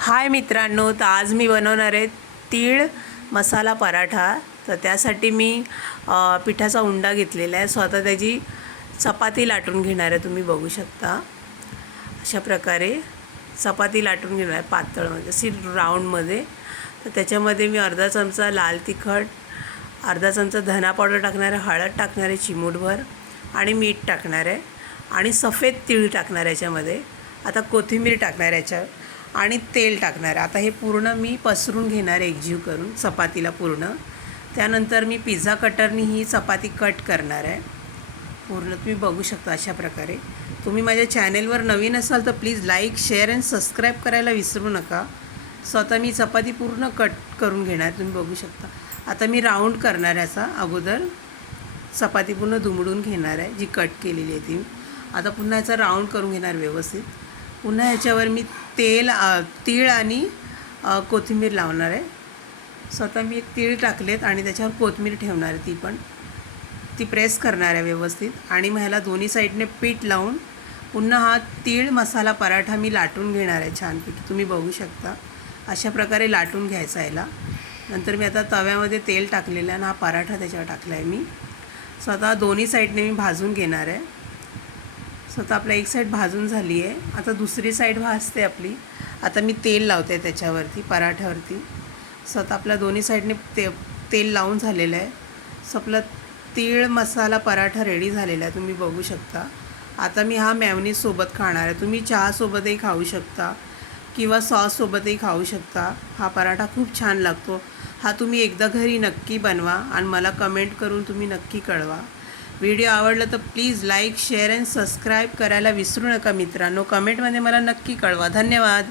हाय मित्रांनो तर आज मी बनवणार आहे तीळ मसाला पराठा. तर त्यासाठी मी पिठाचा उंडा घेतलेला आहे. स्वतः त्याची चपाती लाटून घेणार आहे. तुम्ही बघू शकता. अशा प्रकारे चपाती लाटून घेणार आहे पातळमध्ये अशी राऊंडमध्ये. तर त्याच्यामध्ये मी अर्धा चमचा लाल तिखट अर्धा चमचा धना पावडर टाकणार आहे हळद टाकणार आहे चिमूटभर आणि मीठ टाकणार आहे. आणि सफेद तीळ टाकणार आहे याच्यामध्ये. आता कोथिंबीर टाकणार आहे याच्यावर आणि तेल टाकणार आहे. आता हे पूर्ण मी पसरून घेणार आहे एकजीव करून चपातीला पूर्ण. त्यानंतर मी पिझ्झा कटरनी ही चपाती कट करणार आहे. पूर्ण तुम्ही बघू शकता अशा प्रकारे. तुम्ही माझ्या चॅनेलवर नवीन असाल तर please like share and subscribe करायला विसरू नका. सो आता मी चपाती पूर्ण कट करून घेणार तुम्ही बघू शकता. आता मी राऊंड करणार आहे असा. अगोदर चपाती पूर्ण दुमडून घेणार आहे जी कट केलेली आहे ती. आता पुन्हा याचा राऊंड करून घेणार व्यवस्थित. पुन्हा ह्याच्यावर मी तेल तीळ आणि कोथिंबीर लावणार आहे. स्वतः मी एक तीळ टाकलेत आणि त्याच्यावर कोथिंबीर ठेवणार आहे ती पण. ती प्रेस करणार आहे व्यवस्थित. आणि मग ह्याला दोन्ही साईडने पीठ लावून पुन्हा हा तीळ मसाला पराठा मी लाटून घेणार आहे छानपैकी तुम्ही बघू शकता. अशा प्रकारे लाटून घ्यायचा याला नंतर मी आता तव्यामध्ये तेल टाकलेलं आहे आणि हा पराठा त्याच्यावर टाकला आहे मी. स्वतः दोन्ही साईडने मी भाजून घेणार आहे. स्वतः आपला एक साईड भाजून झाली आहे आता दुसरी साईड भाजते आपली. आता मी तेल लावते त्याच्यावरती पराठ्यावरती. स्वतः आपल्या दोन्ही साईडने ते तेल लावून झालेलं आहे सो आपला तीळ मसाला पराठा रेडी झालेला आहे तुम्ही बघू शकता. आता मी हा मॅवनीजसोबत खाणार आहे. तुम्ही चहासोबतही खाऊ शकता किंवा सॉससोबतही खाऊ शकता. हा पराठा खूप छान लागतो. हा तुम्ही एकदा घरी नक्की बनवा आणि मला कमेंट करून तुम्ही नक्की कळवा. व्हिडिओ आवडला तर please like share and subscribe करायला विसरू नका मित्रांनो. कमेंटमध्ये मला नक्की कळवा. धन्यवाद.